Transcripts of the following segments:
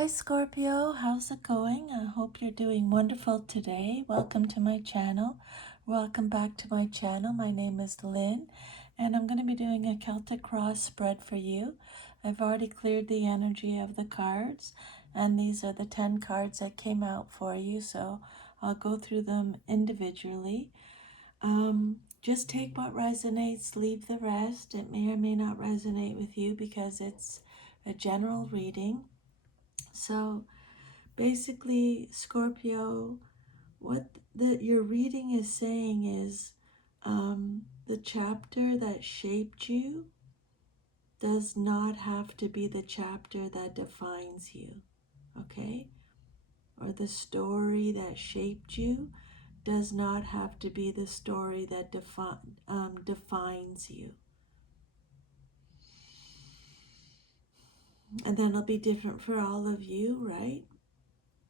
Hi Scorpio, how's it going? I hope you're doing wonderful today. Welcome to my channel. Welcome back to my channel. My name is Lynn and I'm going to be doing a Celtic cross spread for you. I've already cleared the energy of the cards and these are the 10 cards that came out for you, so I'll go through them individually. Just take what resonates, leave the rest. It may or may not resonate with you because it's a general reading. So basically, Scorpio, what your reading is saying is the chapter that shaped you does not have to be the chapter that defines you, okay? Or the story that shaped you does not have to be the story that defines you. And then it'll be different for all of you, right?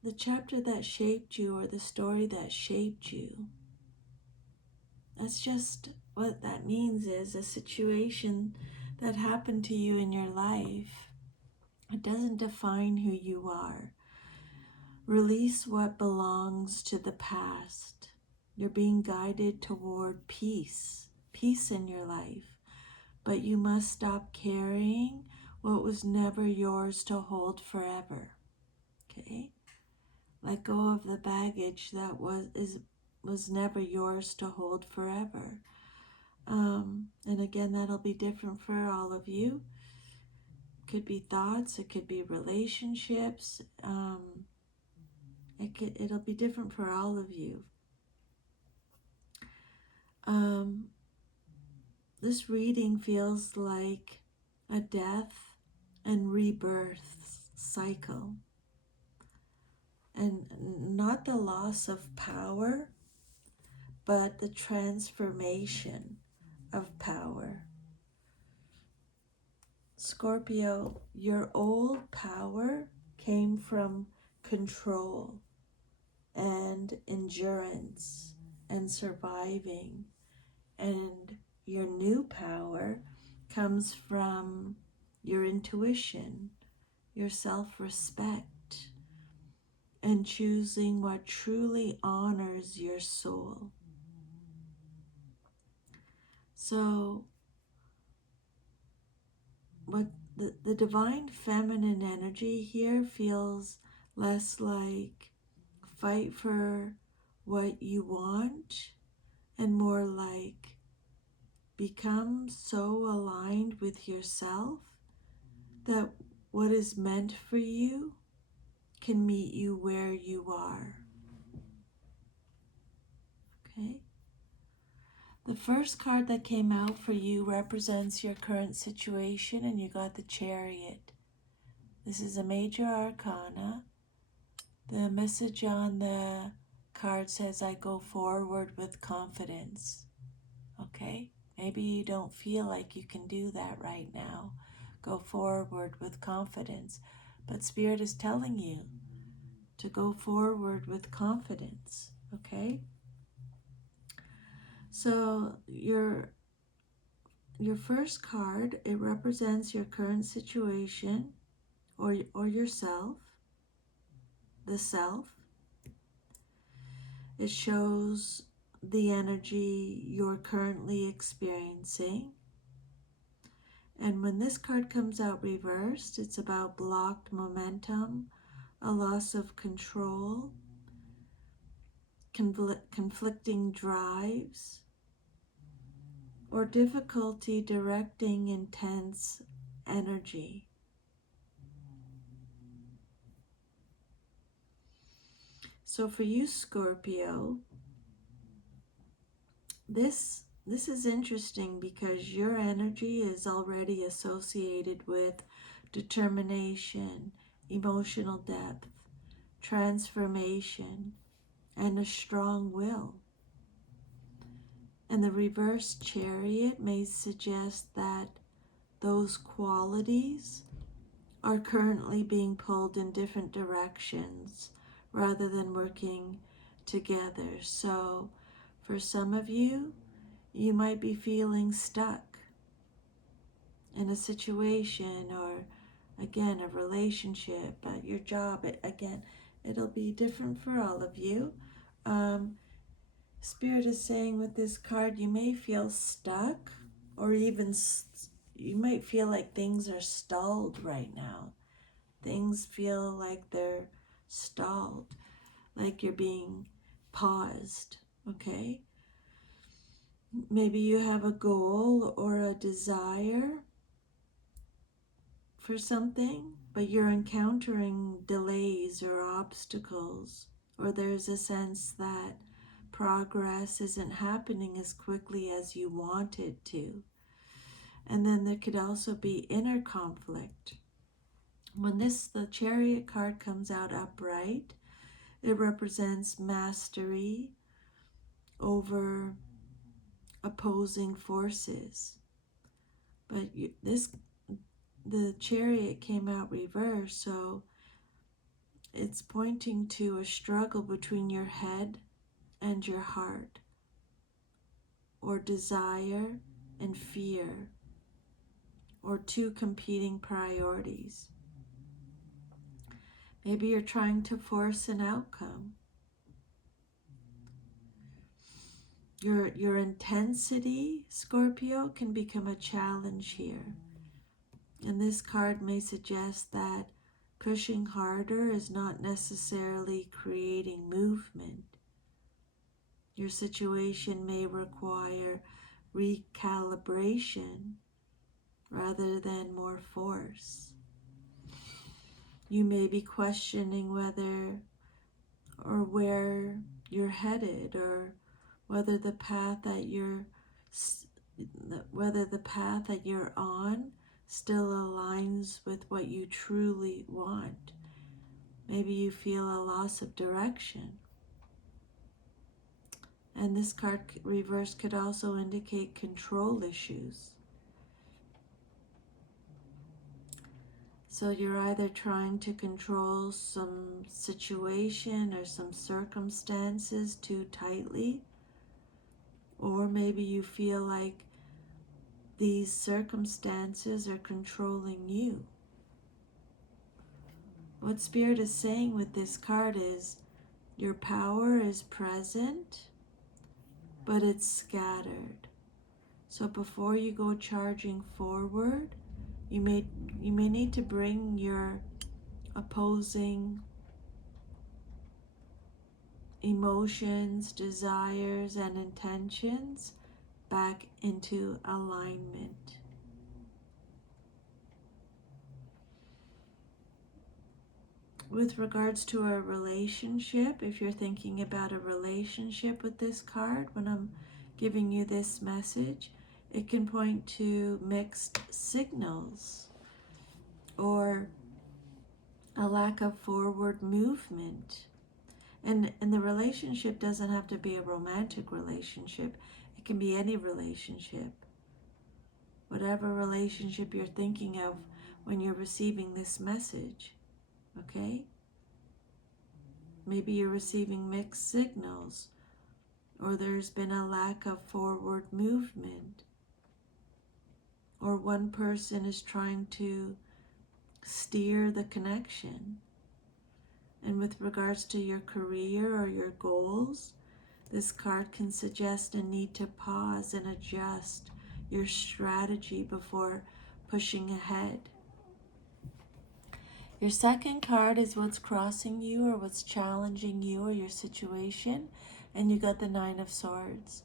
The chapter that shaped you or the story that shaped you, that's just what that means, is a situation that happened to you in your life. It doesn't define who you are. Release what belongs to the past. You're being guided toward peace in your life. But you must stop carrying what was never yours to hold forever. Okay? Let go of the baggage that was never yours to hold forever. And again, that'll be different for all of you. It could be thoughts, it could be relationships. It'll be different for all of you. This reading feels like a death and rebirth cycle. And not the loss of power, but the transformation of power. Scorpio, your old power came from control and endurance and surviving, and your new power comes from your intuition, your self-respect, and choosing what truly honors your soul. So what the divine feminine energy here feels less like fight for what you want and more like become so aligned with yourself that what is meant for you can meet you where you are. Okay? The first card that came out for you represents your current situation, and you got the Chariot. This is a major arcana. The message on the card says, I go forward with confidence. Okay? Maybe you don't feel like you can do that right now. Go forward with confidence. But Spirit is telling you to go forward with confidence. Okay? So your first card, it represents your current situation or yourself, the self. It shows the energy you're currently experiencing. And when this card comes out reversed, it's about blocked momentum, a loss of control, conflicting drives, or difficulty directing intense energy. So for you, Scorpio, this is interesting because your energy is already associated with determination, emotional depth, transformation, and a strong will. And the reverse Chariot may suggest that those qualities are currently being pulled in different directions rather than working together. So for some of you, you might be feeling stuck in a situation or again, a relationship, your job, again, it'll be different for all of you. Spirit is saying with this card, you may feel stuck, or even you might feel like things are stalled right now. Things feel like they're stalled, like you're being paused, okay? Maybe you have a goal or a desire for something, but you're encountering delays or obstacles, or there's a sense that progress isn't happening as quickly as you want it to. And then there could also be inner conflict. When the Chariot card comes out upright, it represents mastery over opposing forces. But the Chariot came out reversed, so it's pointing to a struggle between your head and your heart, or desire and fear, or two competing priorities. Maybe you're trying to force an outcome. Your intensity, Scorpio, can become a challenge here. And this card may suggest that pushing harder is not necessarily creating movement. Your situation may require recalibration rather than more force. You may be questioning whether or where you're headed, or whether the path that you're on still aligns with what you truly want. Maybe you feel a loss of direction. And this card reverse could also indicate control issues. So you're either trying to control some situation or some circumstances too tightly, or maybe you feel like these circumstances are controlling you. What Spirit is saying with this card is your power is present, but it's scattered. So before you go charging forward, you may need to bring your opposing emotions, desires, and intentions back into alignment. With regards to a relationship, if you're thinking about a relationship with this card, when I'm giving you this message, it can point to mixed signals or a lack of forward movement. And the relationship doesn't have to be a romantic relationship. It can be any relationship. Whatever relationship you're thinking of when you're receiving this message. Okay? Maybe you're receiving mixed signals, or there's been a lack of forward movement, or one person is trying to steer the connection. And with regards to your career or your goals, this card can suggest a need to pause and adjust your strategy before pushing ahead. Your second card is what's crossing you or what's challenging you or your situation, and you got the Nine of Swords.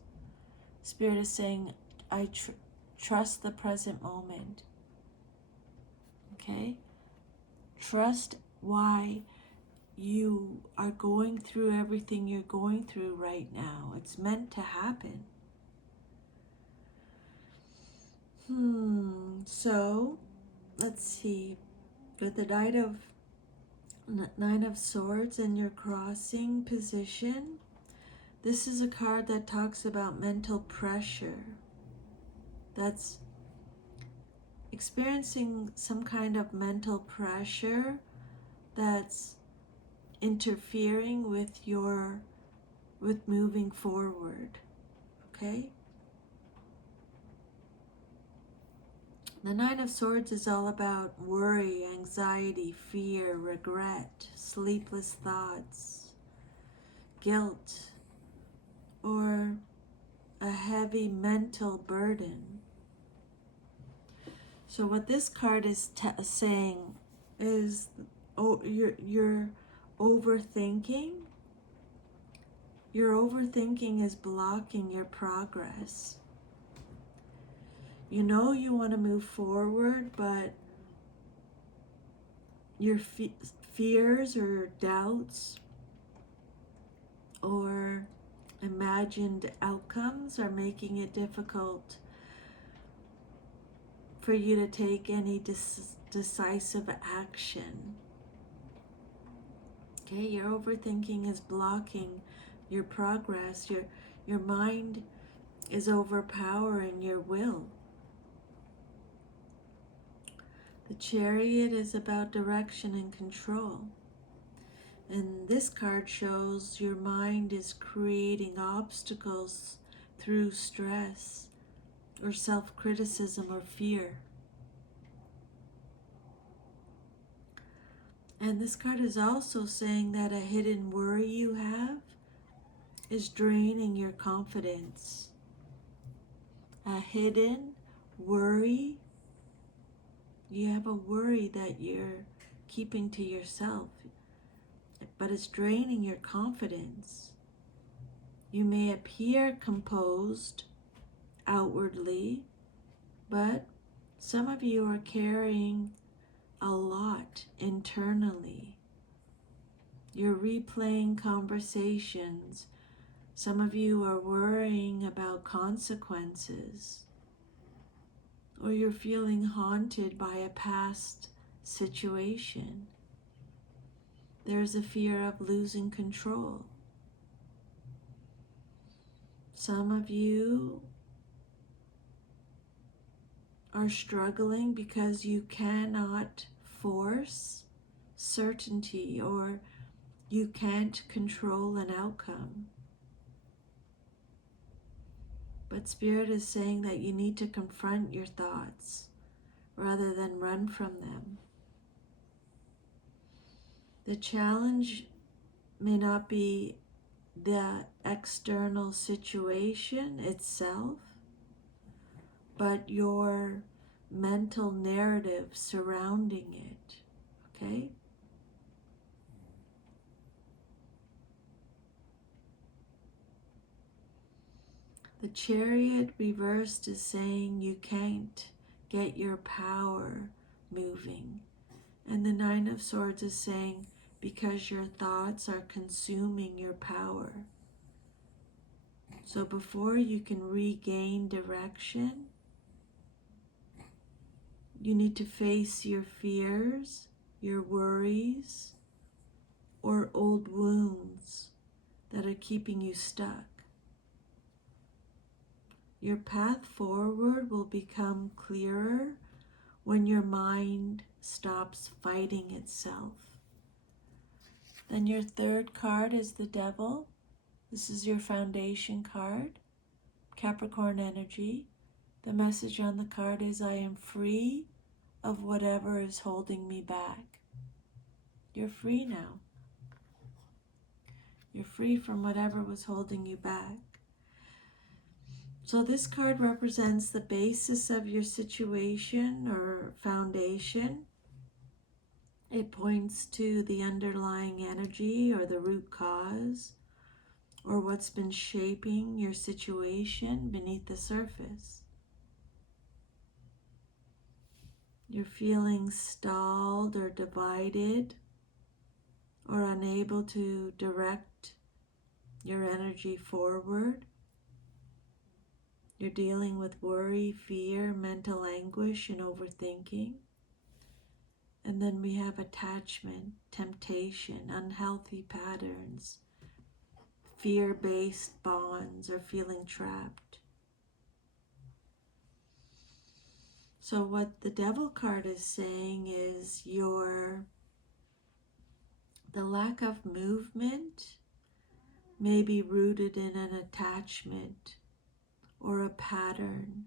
Spirit is saying, I trust the present moment. Okay? Trust why you are going through everything you're going through right now. It's meant to happen. So, let's see. With the Nine of Swords in your crossing position, this is a card that talks about mental pressure. That's experiencing some kind of mental pressure that's interfering with moving forward. Okay? The Nine of Swords is all about worry, anxiety, fear, regret, sleepless thoughts, guilt, or a heavy mental burden. So what this card is saying is, oh, you're overthinking. Your overthinking is blocking your progress. You know you want to move forward, but your fears or doubts or imagined outcomes are making it difficult for you to take any decisive action. Okay, your overthinking is blocking your progress. Your mind is overpowering your will. The Chariot is about direction and control. And this card shows your mind is creating obstacles through stress or self-criticism or fear. And this card is also saying that a hidden worry you have is draining your confidence. A hidden worry, you have a worry that you're keeping to yourself, but it's draining your confidence. You may appear composed outwardly, but some of you are carrying a lot internally. You're replaying conversations. Some of you are worrying about consequences, or you're feeling haunted by a past situation. There's a fear of losing control. Some of you are struggling because you cannot force certainty, or you can't control an outcome. But Spirit is saying that you need to confront your thoughts rather than run from them. The challenge may not be the external situation itself, but your mental narrative surrounding it, okay? The Chariot reversed is saying you can't get your power moving. And the Nine of Swords is saying because your thoughts are consuming your power. So before you can regain direction, you need to face your fears, your worries, or old wounds that are keeping you stuck. Your path forward will become clearer when your mind stops fighting itself. Then your third card is the Devil. This is your foundation card, Capricorn energy. The message on the card is, I am free of whatever is holding me back. You're free now. You're free from whatever was holding you back. So this card represents the basis of your situation or foundation. It points to the underlying energy or the root cause, or what's been shaping your situation beneath the surface. You're feeling stalled or divided or unable to direct your energy forward. You're dealing with worry, fear, mental anguish, and overthinking. And then we have attachment, temptation, unhealthy patterns, fear-based bonds, or feeling trapped. So what the Devil card is saying is the lack of movement may be rooted in an attachment or a pattern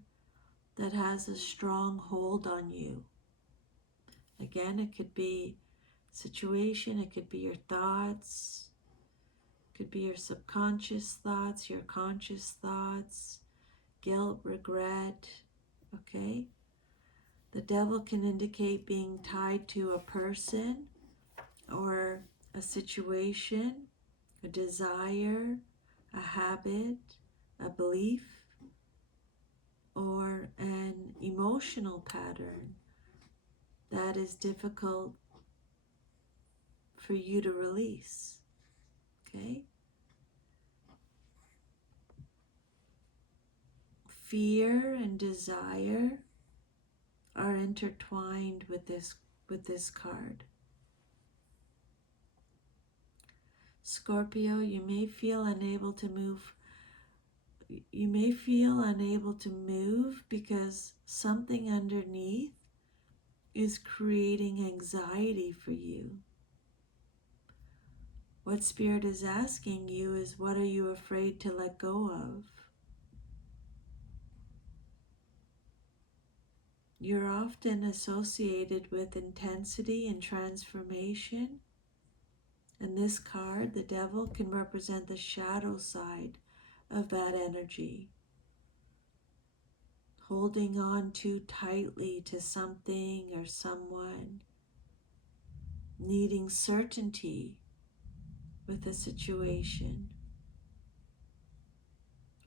that has a strong hold on you. Again, it could be situation, it could be your thoughts, it could be your subconscious thoughts, your conscious thoughts, guilt, regret, okay? The devil can indicate being tied to a person or a situation, a desire, a habit, a belief, or an emotional pattern that is difficult for you to release, okay? Fear and desire are intertwined with this card. Scorpio, you may feel unable to move. You may feel unable to move because something underneath is creating anxiety for you. What Spirit is asking you is, what are you afraid to let go of? You're often associated with intensity and transformation. And this card, the devil, can represent the shadow side of that energy. Holding on too tightly to something or someone. Needing certainty with a situation.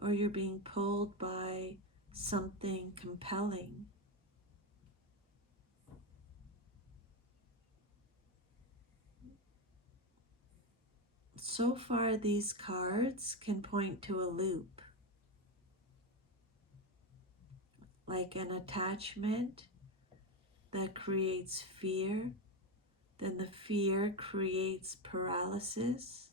Or you're being pulled by something compelling. So far, these cards can point to a loop, like an attachment that creates fear, then the fear creates paralysis,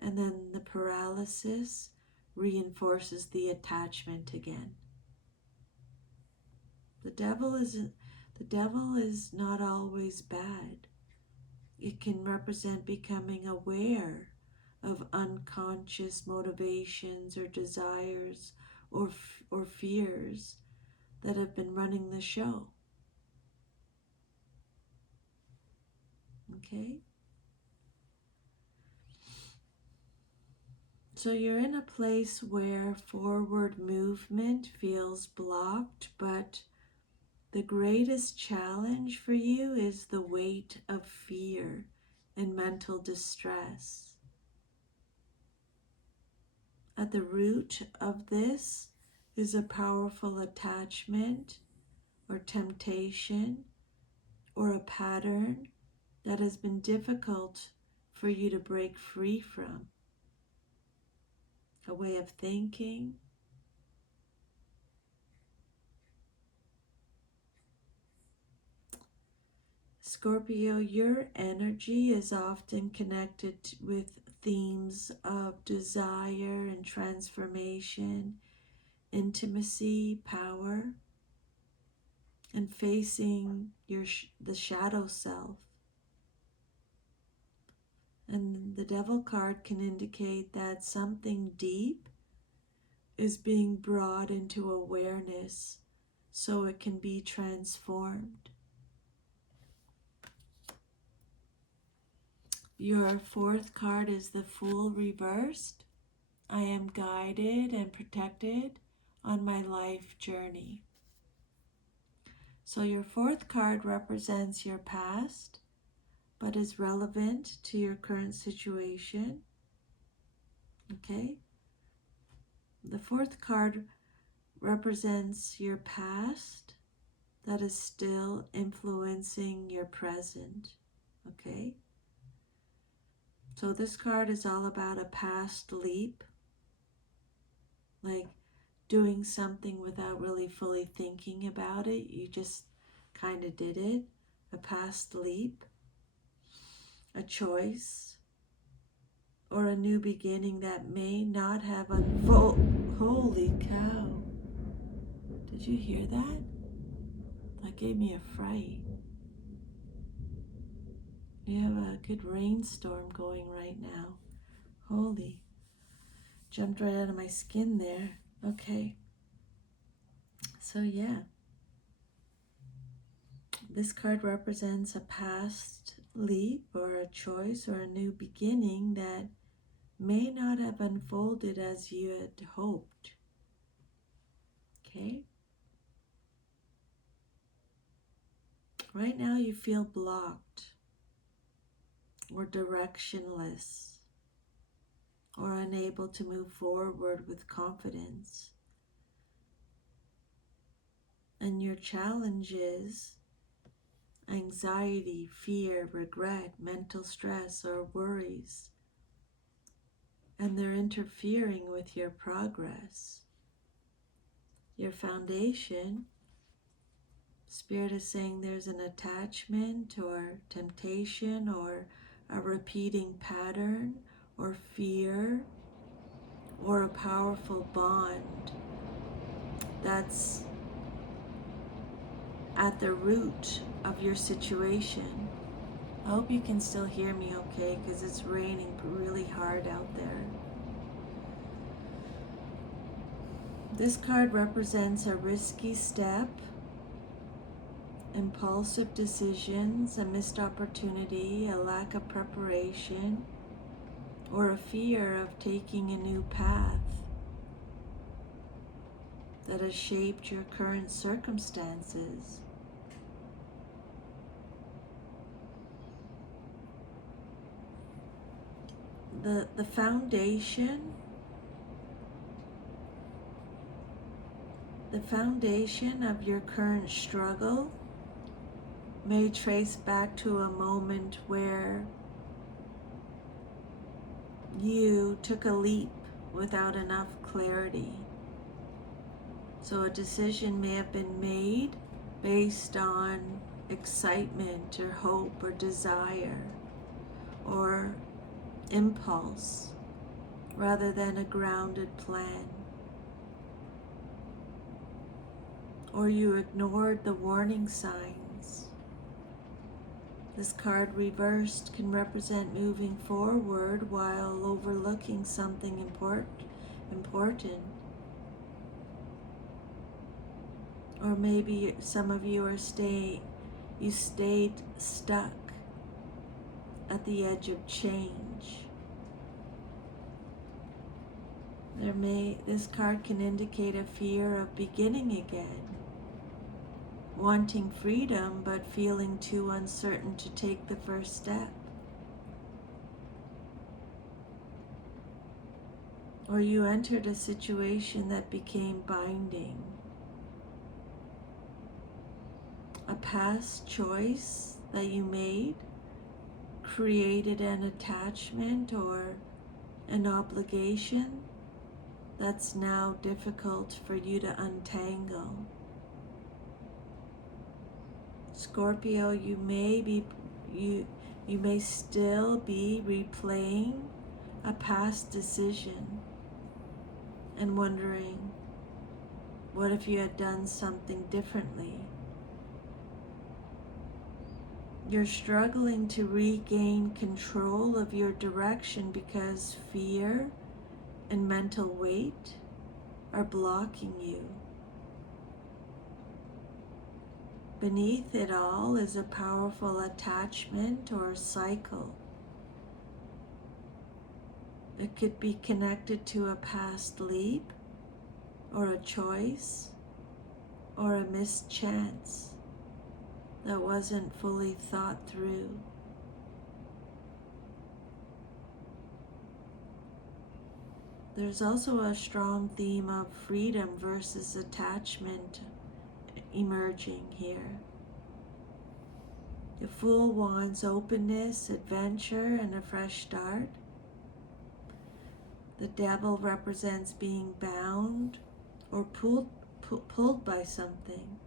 and then the paralysis reinforces the attachment again. The devil is not always bad. It can represent becoming aware of unconscious motivations or desires or fears that have been running the show. Okay? So you're in a place where forward movement feels blocked, but the greatest challenge for you is the weight of fear and mental distress. At the root of this is a powerful attachment or temptation or a pattern that has been difficult for you to break free from. A way of thinking. Scorpio, your energy is often connected with themes of desire and transformation, intimacy, power, and facing the shadow self. And the devil card can indicate that something deep is being brought into awareness so it can be transformed. Your fourth card is the Fool reversed. I am guided and protected on my life journey. So your fourth card represents your past, but is relevant to your current situation. Okay? The fourth card represents your past that is still influencing your present. Okay? So this card is all about a past leap, like doing something without really fully thinking about it. You just kind of did it. A past leap, a choice, or a new beginning that may not have unfolded. Holy cow. Did you hear that? That gave me a fright. We have a good rainstorm going right now. Holy. Jumped right out of my skin there. Okay. So yeah, this card represents a past leap or a choice or a new beginning that may not have unfolded as you had hoped. Okay? Right now you feel blocked or directionless or unable to move forward with confidence. And your challenge is anxiety, fear, regret, mental stress, or worries. And they're interfering with your progress. Your foundation, Spirit is saying there's an attachment or temptation or a repeating pattern or fear or a powerful bond that's at the root of your situation. I hope you can still hear me okay, because it's raining really hard out there. This card represents a risky step, impulsive decisions, a missed opportunity, a lack of preparation, or a fear of taking a new path that has shaped your current circumstances. The foundation of your current struggle may trace back to a moment where you took a leap without enough clarity. So a decision may have been made based on excitement or hope or desire or impulse rather than a grounded plan. Or you ignored the warning signs. This card reversed can represent moving forward while overlooking something important. Or maybe some of you you stayed stuck at the edge of change. This card can indicate a fear of beginning again, wanting freedom but feeling too uncertain to take the first step. Or you entered a situation that became binding. A past choice that you made created an attachment or an obligation that's now difficult for you to untangle. Scorpio, you may still be replaying a past decision and wondering, what if you had done something differently? You're struggling to regain control of your direction because fear and mental weight are blocking you. Beneath it all is a powerful attachment or cycle. It could be connected to a past leap, or a choice, or a missed chance that wasn't fully thought through. There's also a strong theme of freedom versus attachment emerging here. The Fool wants openness, adventure, and a fresh start. The Devil represents being bound or pulled by something.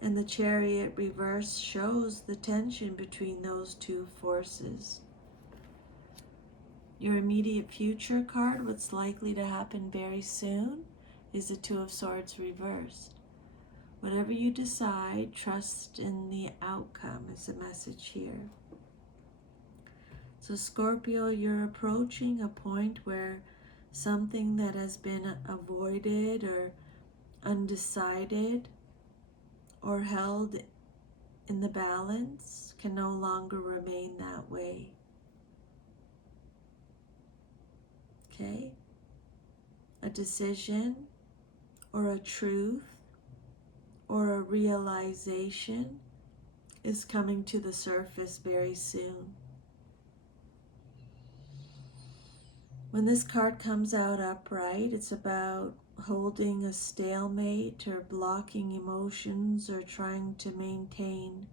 And the Chariot reverse shows the tension between those two forces. Your immediate future card, what's likely to happen very soon, is the Two of Swords reversed. Whatever you decide, trust in the outcome is the message here. So Scorpio, you're approaching a point where something that has been avoided or undecided, or held in the balance can no longer remain that way. Okay? A decision or a truth or a realization is coming to the surface very soon. When this card comes out upright, it's about holding a stalemate or blocking emotions or trying to maintain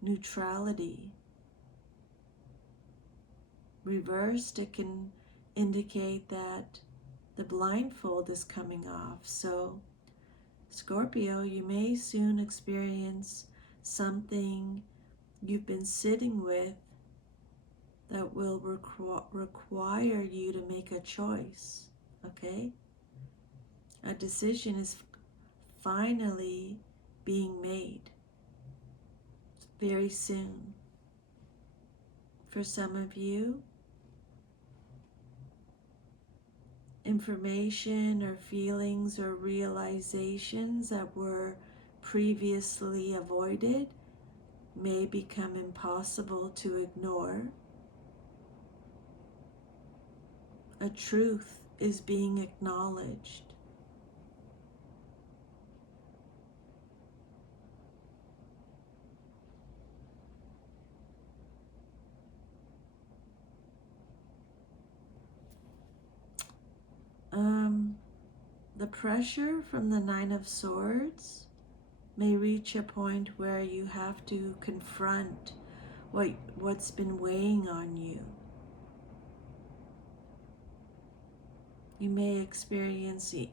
neutrality. Reversed, it can indicate that the blindfold is coming off. So, Scorpio, you may soon experience something you've been sitting with that will require you to make a choice, okay? A decision is finally being made very soon. For some of you, information or feelings or realizations that were previously avoided may become impossible to ignore. A truth is being acknowledged. The pressure from the Nine of Swords may reach a point where you have to confront what's been weighing on you. You may experience it.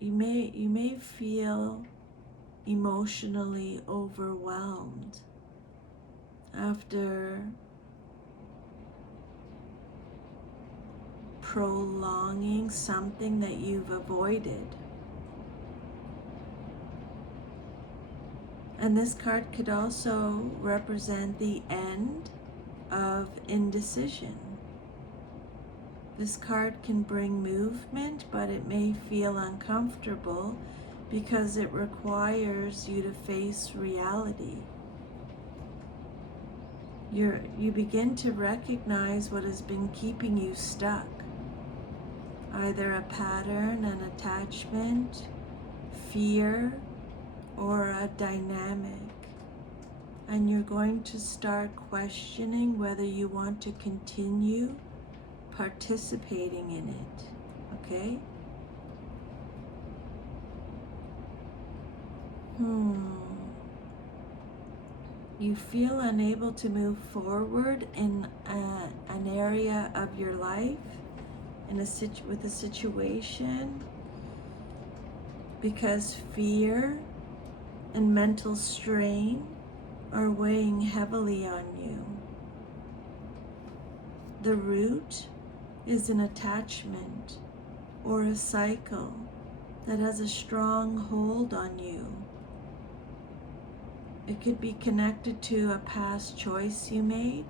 You may feel emotionally overwhelmed after prolonging something that you've avoided. And this card could also represent the end of indecision. This card can bring movement, but it may feel uncomfortable because it requires you to face reality. You begin to recognize what has been keeping you stuck. Either a pattern, an attachment, fear, or a dynamic. And you're going to start questioning whether you want to continue participating in it. Okay? You feel unable to move forward in an area of your life, with a situation, because fear and mental strain are weighing heavily on you. The root is an attachment or a cycle that has a strong hold on you. It could be connected to a past choice you made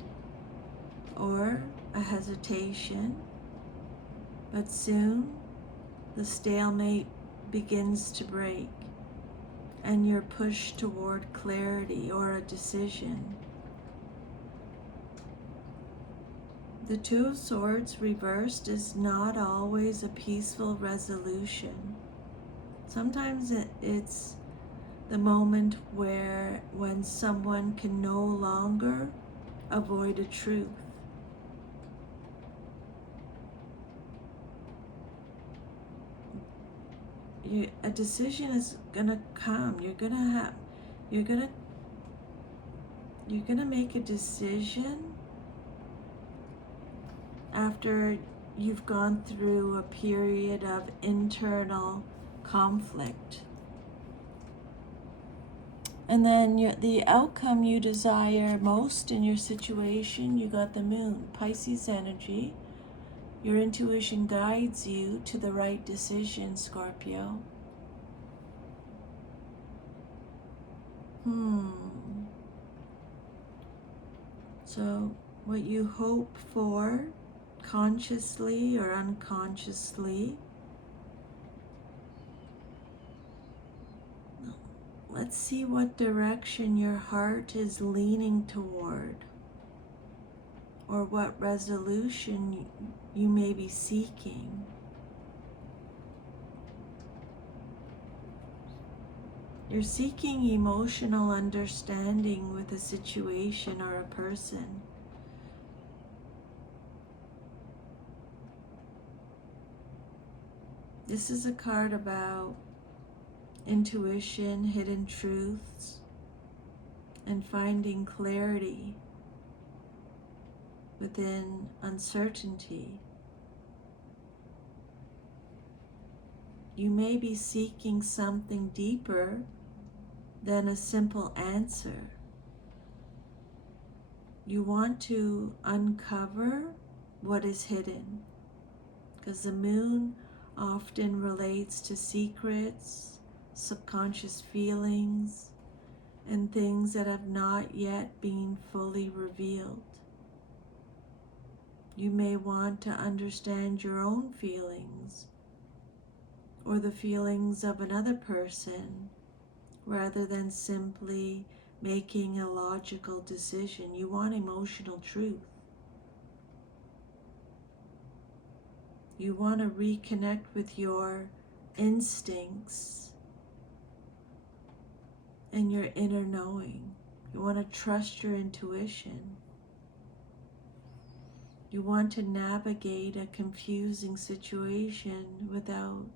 or a hesitation, but soon the stalemate begins to break and you're pushed toward clarity or a decision. The Two of Swords reversed is not always a peaceful resolution. Sometimes it's the moment when someone can no longer avoid a truth. A decision is gonna come. You're gonna make a decision after you've gone through a period of internal conflict. And then the outcome you desire most in your situation, you got the Moon, Pisces energy. Your intuition guides you to the right decision, Scorpio. So what you hope for, consciously or unconsciously, let's see what direction your heart is leaning toward, or what resolution you may be seeking. You're seeking emotional understanding with a situation or a person. This is a card about intuition, hidden truths, and finding clarity within uncertainty. You may be seeking something deeper than a simple answer. You want to uncover what is hidden, because the moon often relates to secrets, subconscious feelings, and things that have not yet been fully revealed. You may want to understand your own feelings or the feelings of another person rather than simply making a logical decision. You want emotional truth. You want to reconnect with your instincts and your inner knowing. You want to trust your intuition. You want to navigate a confusing situation without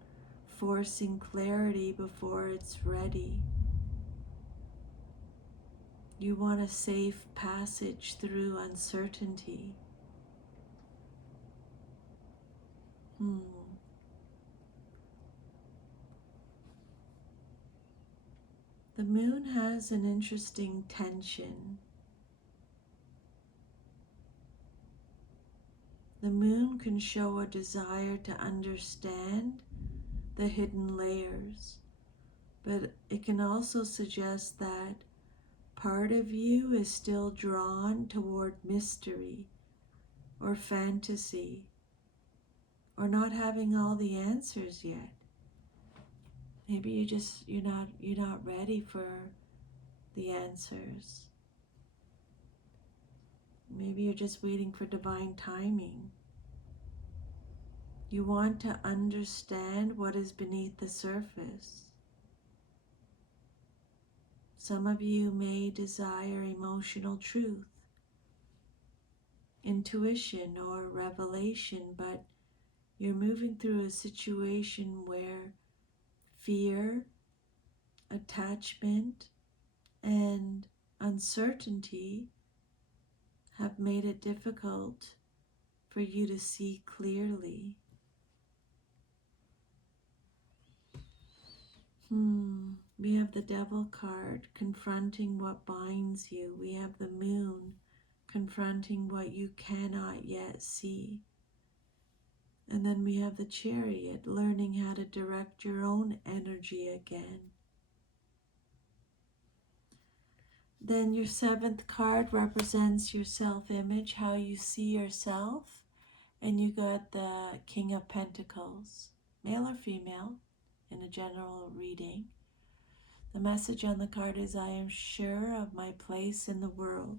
forcing clarity before it's ready. You want a safe passage through uncertainty. The moon has an interesting tension. The moon can show a desire to understand the hidden layers, but it can also suggest that part of you is still drawn toward mystery or fantasy or not having all the answers yet. Maybe you're not ready for the answers. Maybe you're just waiting for divine timing. You want to understand what is beneath the surface. Some of you may desire emotional truth, intuition, or revelation, but you're moving through a situation where fear, attachment, and uncertainty have made it difficult for you to see clearly. We have the Devil card confronting what binds you. We have the Moon confronting what you cannot yet see. And then we have the Chariot, learning how to direct your own energy again. Then your 7th card represents your self-image, how you see yourself. And you got the King of Pentacles, male or female, in a general reading. The message on the card is, I am sure of my place in the world.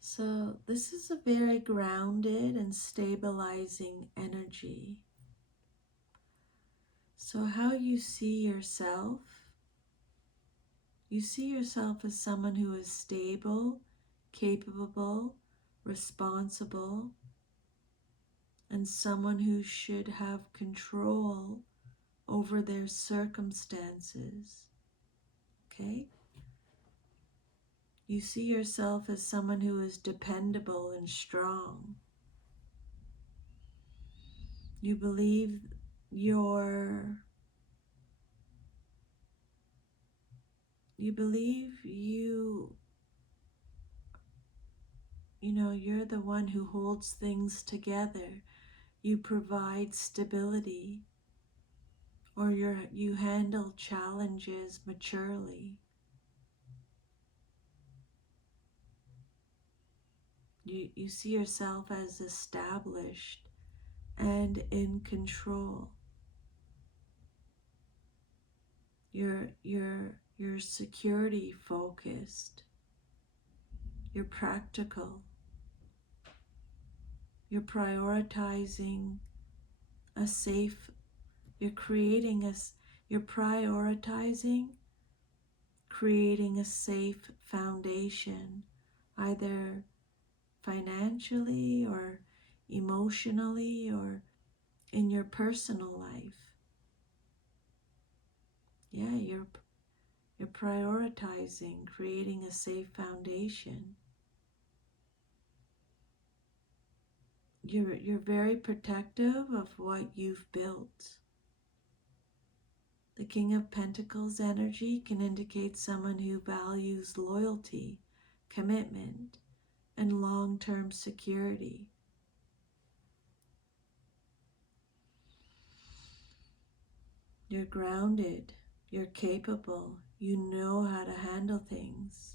So this is a very grounded and stabilizing energy. So how you see yourself as someone who is stable, capable, responsible, and someone who should have control over their circumstances. Okay? You see yourself as someone who is dependable and strong. You believe you're the one who holds things together. You provide stability, or you handle challenges maturely. You see yourself as established and in control. You're security focused. You're practical. You're prioritizing a safe, you're creating a, you're prioritizing creating a safe foundation, either financially or emotionally or in your personal life. Yeah, you're prioritizing creating a safe foundation. You're very protective of what you've built. The King of Pentacles energy can indicate someone who values loyalty, commitment, and long-term security. You're grounded, you're capable, you know how to handle things.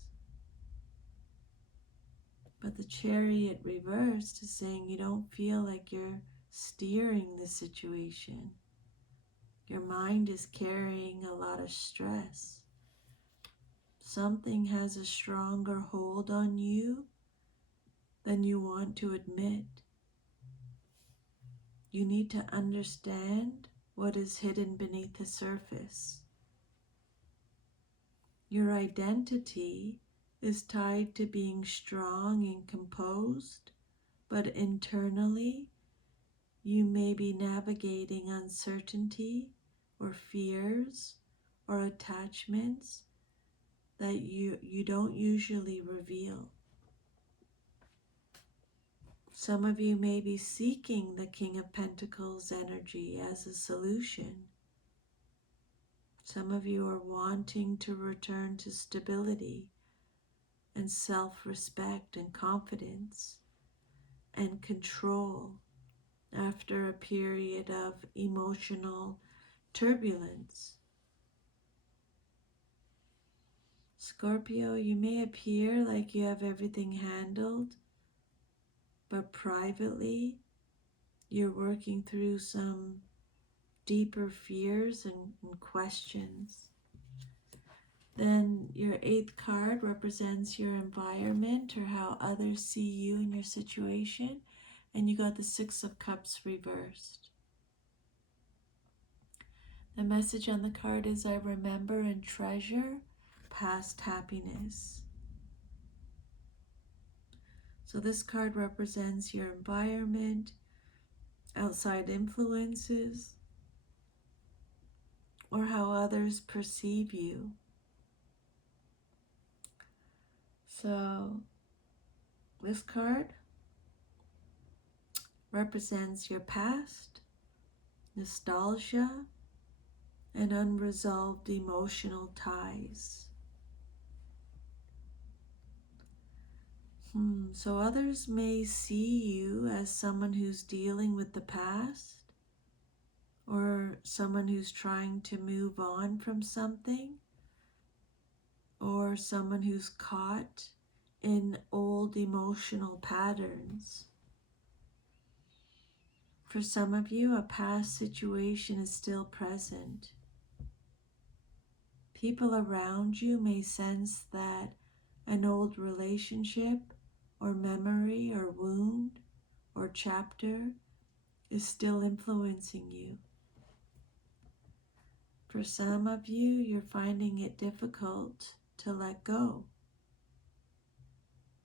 But the Chariot reversed is saying you don't feel like you're steering the situation. Your mind is carrying a lot of stress. Something has a stronger hold on you than you want to admit. You need to understand what is hidden beneath the surface. Your identity is tied to being strong and composed, but internally you may be navigating uncertainty or fears or attachments that you don't usually reveal. Some of you may be seeking the King of Pentacles energy as a solution. Some of you are wanting to return to stability and self-respect and confidence and control after a period of emotional turbulence. Scorpio, you may appear like you have everything handled, but privately you're working through some deeper fears and questions. Then your 8th card represents your environment or how others see you in your situation. And you got the 6 of Cups reversed. The message on the card is, I remember and treasure past happiness. So this card represents your environment, outside influences, or how others perceive you. So this card represents your past, nostalgia, and unresolved emotional ties. So others may see you as someone who's dealing with the past, or someone who's trying to move on from something, or someone who's caught in old emotional patterns. For some of you, a past situation is still present. People around you may sense that an old relationship or memory or wound or chapter is still influencing you. For some of you, you're finding it difficult to let go.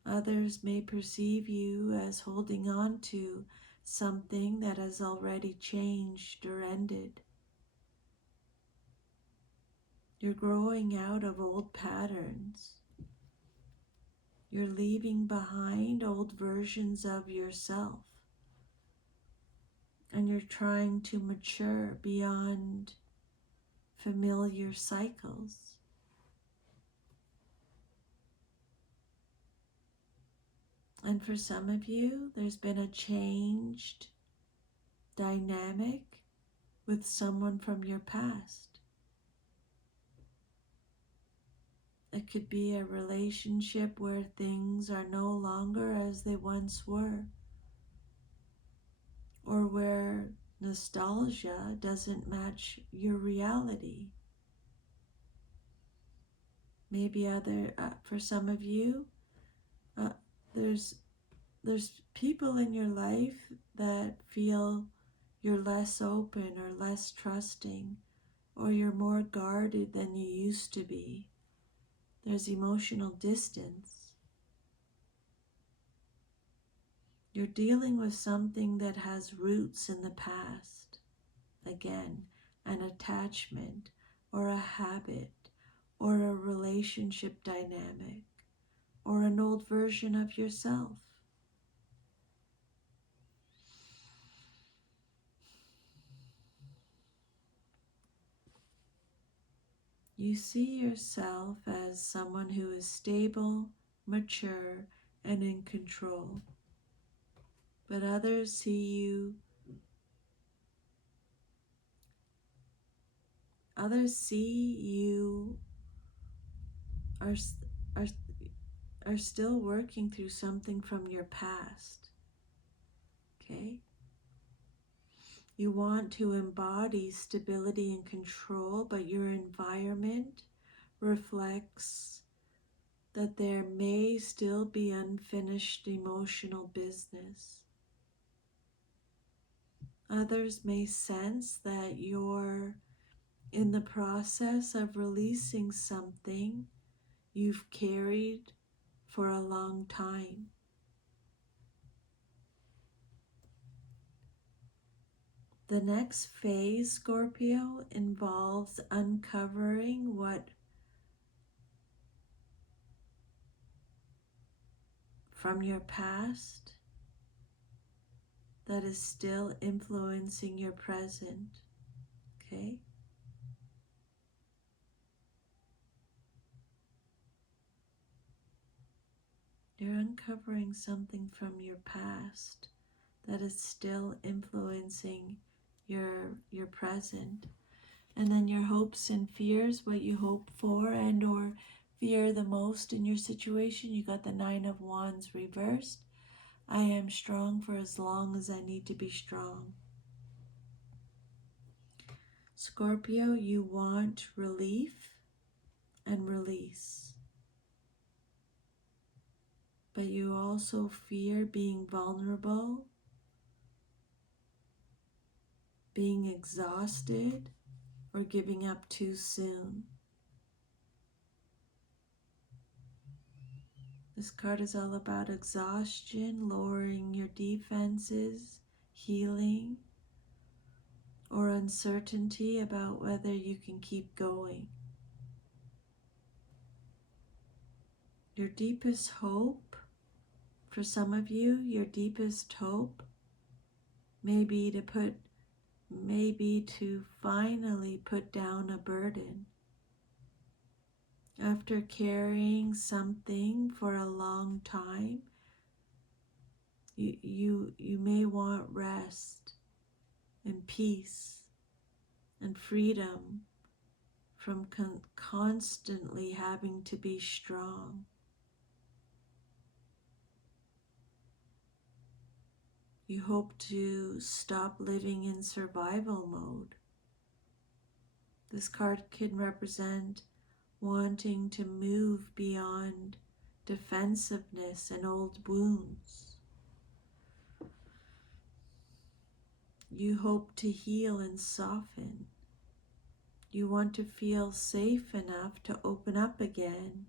Others may perceive you as holding on to something that has already changed or ended. You're growing out of old patterns. You're leaving behind old versions of yourself. And you're trying to mature beyond familiar cycles. And for some of you, there's been a changed dynamic with someone from your past. It could be a relationship where things are no longer as they once were, or where nostalgia doesn't match your reality. Maybe for some of you, uh, there's people in your life that feel you're less open or less trusting, or you're more guarded than you used to be. There's emotional distance. You're dealing with something that has roots in the past. Again, an attachment or a habit or a relationship dynamic or an old version of yourself. You see yourself as someone who is stable, mature, and in control. But others see you are, are, are still working through something from your past. Okay? You want to embody stability and control, but your environment reflects that there may still be unfinished emotional business. Others may sense that you're in the process of releasing something you've carried for a long time. The next phase, Scorpio, involves uncovering what from your past that is still influencing your present. Okay? You're uncovering something from your past that is still influencing your present. And then your hopes and fears, what you hope for and or fear the most in your situation. You got the 9 of Wands reversed. I am strong for as long as I need to be strong. Scorpio, you want relief and release. But you also fear being vulnerable, being exhausted, or giving up too soon. This card is all about exhaustion, lowering your defenses, healing, or uncertainty about whether you can keep going. Your deepest hope, for some of you, your deepest hope may be to finally put down a burden. After carrying something for a long time, you may want rest and peace and freedom from constantly having to be strong. You hope to stop living in survival mode. This card can represent wanting to move beyond defensiveness and old wounds. You hope to heal and soften. You want to feel safe enough to open up again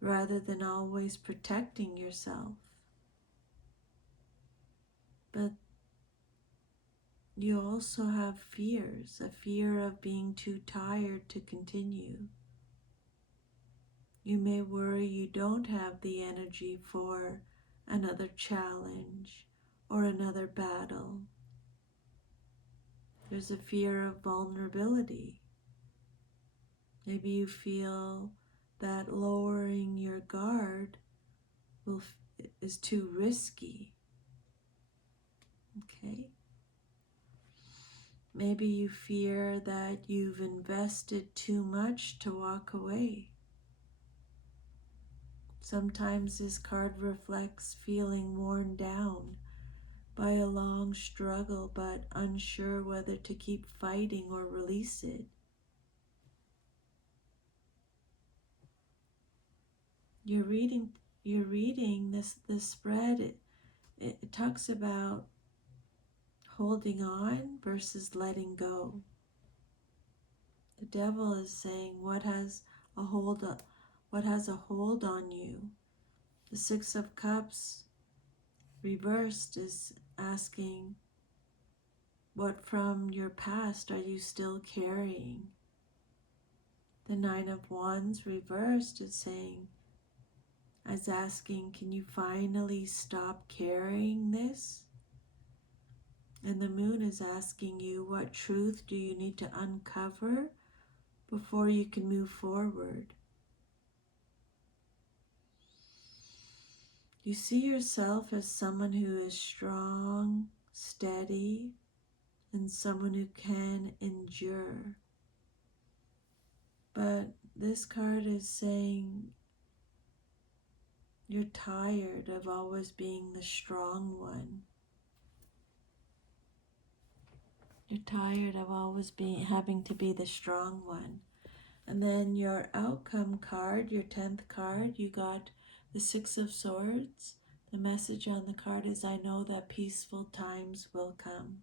rather than always protecting yourself. But you also have fears, a fear of being too tired to continue. You may worry you don't have the energy for another challenge or another battle. There's a fear of vulnerability. Maybe you feel that lowering your guard is too risky. Okay? Maybe you fear that you've invested too much to walk away. Sometimes this card reflects feeling worn down by a long struggle, but unsure whether to keep fighting or release it. You're reading this spread. It talks about holding on versus letting go. The devil is saying what has a hold on you. The Six of Cups reversed is asking, what from your past are you still carrying? The Nine of Wands reversed is asking, can you finally stop carrying this? And the Moon is asking you, what truth do you need to uncover before you can move forward? You see yourself as someone who is strong, steady, and someone who can endure. But this card is saying you're tired of always being the strong one. You're tired of always having to be the strong one. And then your outcome card, your 10th card, you got the Six of Swords. The message on the card is, I know that peaceful times will come.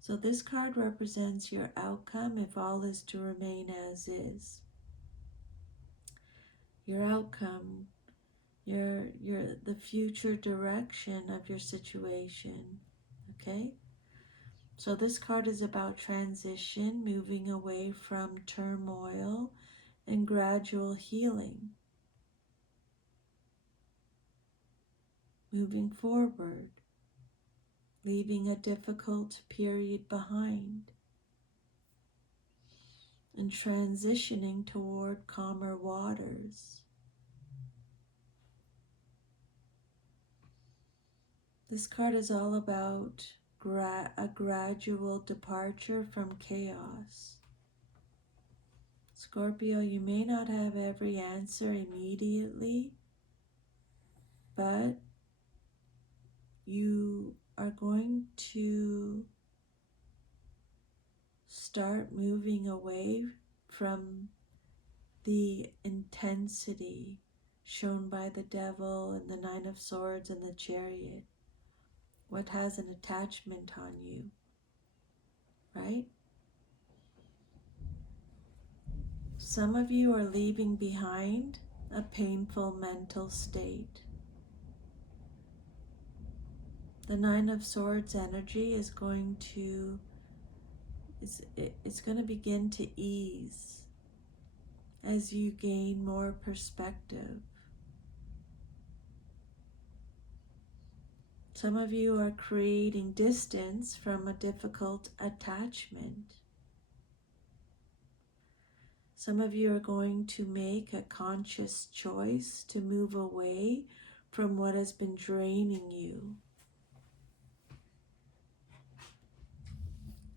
So this card represents your outcome if all is to remain as is. Your outcome, the future direction of your situation, okay? So this card is about transition, moving away from turmoil and gradual healing. Moving forward, leaving a difficult period behind, and transitioning toward calmer waters. This card is all about a gradual departure from chaos. Scorpio, you may not have every answer immediately, but you are going to start moving away from the intensity shown by the devil and the Nine of Swords and the Chariot. What has an attachment on you, right? Some of you are leaving behind a painful mental state. The Nine of Swords energy is going to begin to ease as you gain more perspective. Some of you are creating distance from a difficult attachment. Some of you are going to make a conscious choice to move away from what has been draining you.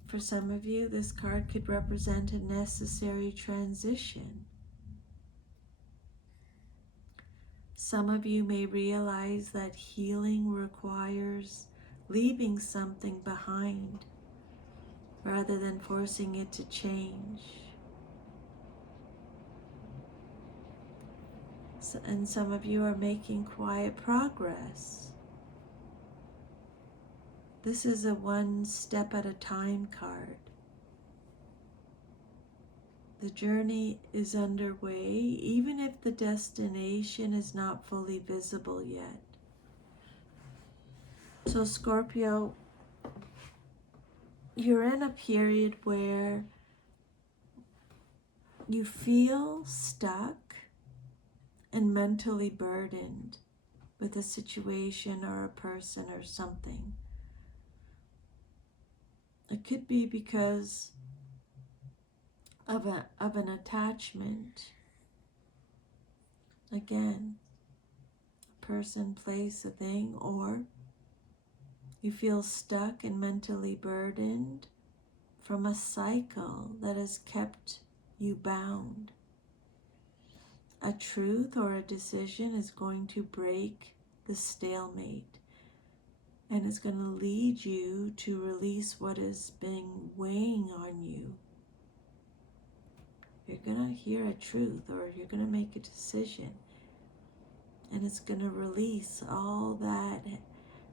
For some of you, this card could represent a necessary transition. Some of you may realize that healing requires leaving something behind rather than forcing it to change. And some of you are making quiet progress. This is a one step at a time card. The journey is underway, even if the destination is not fully visible yet. So Scorpio, you're in a period where you feel stuck and mentally burdened with a situation or a person or something. It could be because of an attachment. Again, a person, place, a thing, or you feel stuck and mentally burdened from a cycle that has kept you bound. a truth or a decision is going to break the stalemate, and it's going to lead you to release what has been weighing on you. You're going to hear a truth, or you're going to make a decision, and it's going to release all that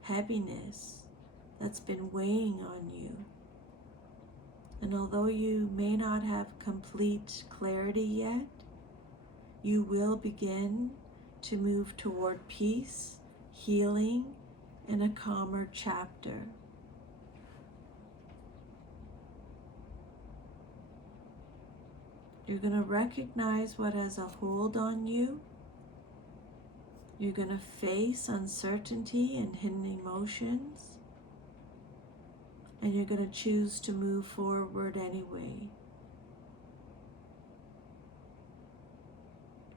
heaviness that's been weighing on you. And although you may not have complete clarity yet, you will begin to move toward peace, healing, and a calmer chapter. You're going to recognize what has a hold on you. You're going to face uncertainty and hidden emotions. And you're going to choose to move forward anyway.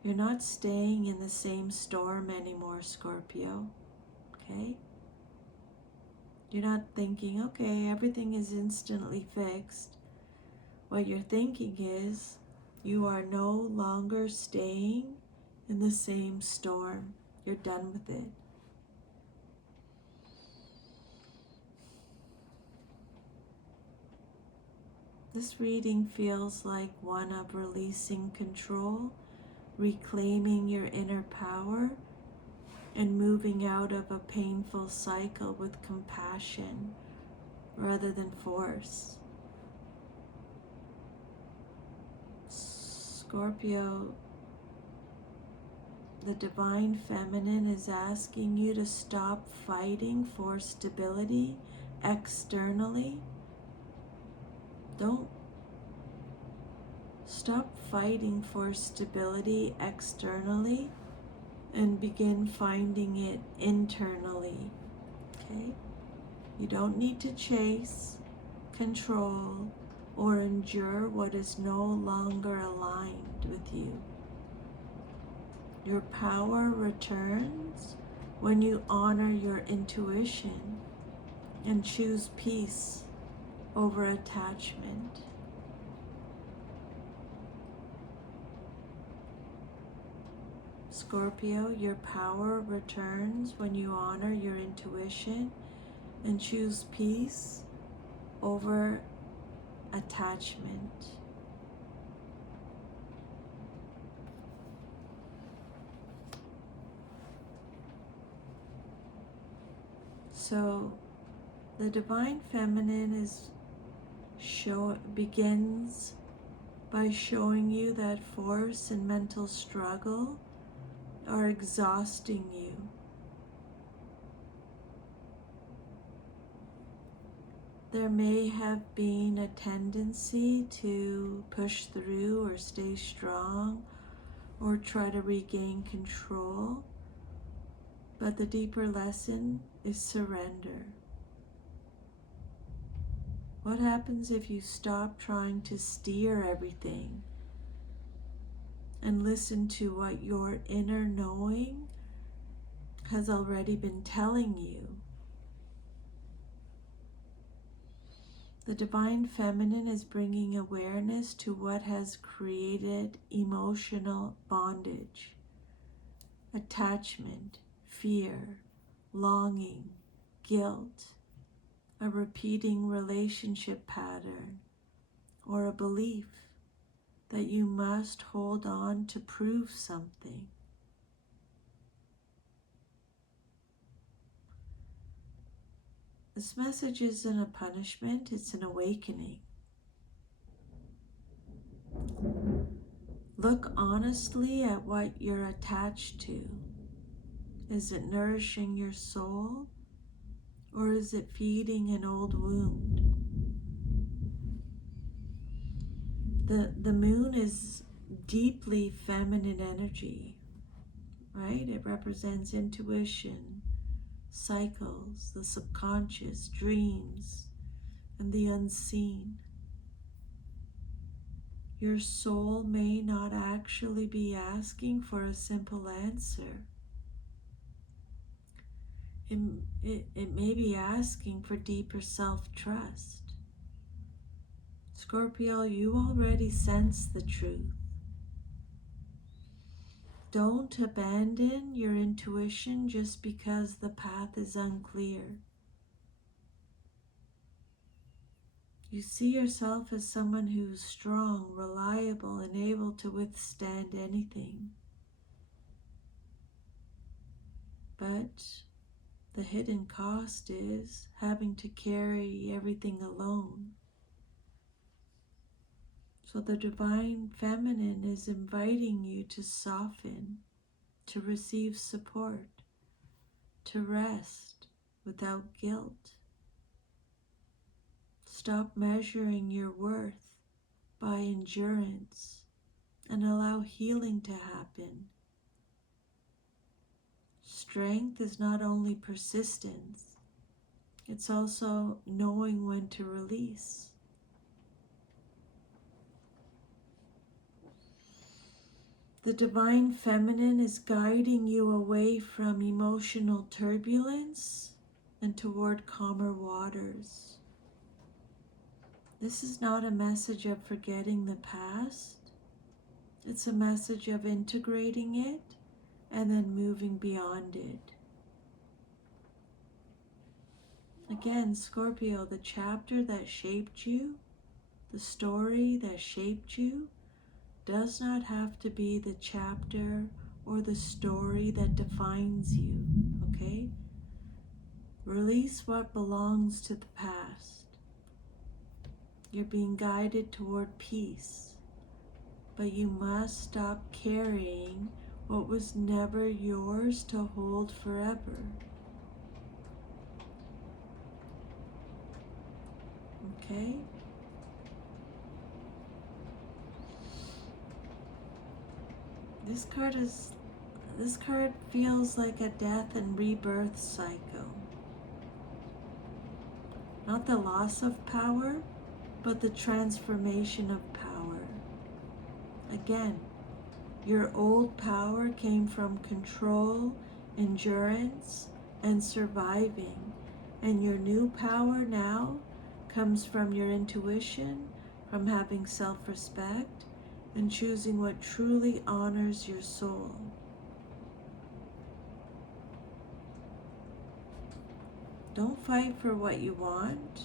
You're not staying in the same storm anymore, Scorpio. Okay? You're not thinking, okay, everything is instantly fixed. What you're thinking is, you are no longer staying in the same storm. You're done with it. This reading feels like one of releasing control, reclaiming your inner power, and moving out of a painful cycle with compassion rather than force. Scorpio, the divine feminine is asking you to stop fighting for stability externally. Don't stop fighting for stability externally and begin finding it internally. Okay? You don't need to chase, control, or endure what is no longer aligned with you. Your power returns when you honor your intuition and choose peace over attachment. Scorpio, your power returns when you honor your intuition and choose peace over attachment. So the divine feminine begins by showing you that force and mental struggle are exhausting you. There may have been a tendency to push through or stay strong or try to regain control, but the deeper lesson is surrender. What happens if you stop trying to steer everything and listen to what your inner knowing has already been telling you? The divine feminine is bringing awareness to what has created emotional bondage, attachment, fear, longing, guilt, a repeating relationship pattern, or a belief that you must hold on to prove something. This message isn't a punishment, it's an awakening. Look honestly at what you're attached to. Is it nourishing your soul, or is it feeding an old wound? The moon is deeply feminine energy, right? It represents intuition, cycles, the subconscious, dreams, and the unseen. Your soul may not actually be asking for a simple answer. It may be asking for deeper self-trust. Scorpio, you already sense the truth. Don't abandon your intuition just because the path is unclear. You see yourself as someone who's strong, reliable, and able to withstand anything. But the hidden cost is having to carry everything alone. So the divine feminine is inviting you to soften, to receive support, to rest without guilt. Stop measuring your worth by endurance and allow healing to happen. Strength is not only persistence, it's also knowing when to release. The divine feminine is guiding you away from emotional turbulence and toward calmer waters. This is not a message of forgetting the past. It's a message of integrating it and then moving beyond it. Again, Scorpio, the chapter that shaped you, the story that shaped you, does not have to be the chapter or the story that defines you, okay? Release what belongs to the past. You're being guided toward peace, but you must stop carrying what was never yours to hold forever. Okay? This card feels like a death and rebirth cycle. Not the loss of power, but the transformation of power. Again, your old power came from control, endurance, and surviving. And your new power now comes from your intuition, from having self-respect, and choosing what truly honors your soul. Don't fight for what you want.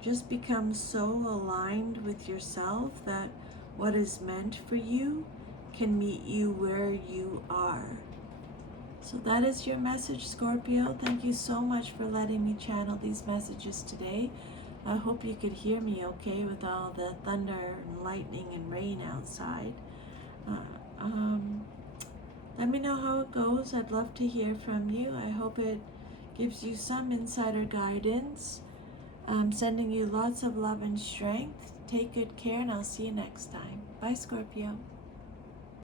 Just become so aligned with yourself that what is meant for you can meet you where you are. So that is your message, Scorpio. Thank you so much for letting me channel these messages today. I hope you could hear me okay with all the thunder and lightning and rain outside. Let me know how it goes. I'd love to hear from you. I hope it gives you some insider guidance. I'm sending you lots of love and strength. Take good care, and I'll see you next time. Bye, Scorpio.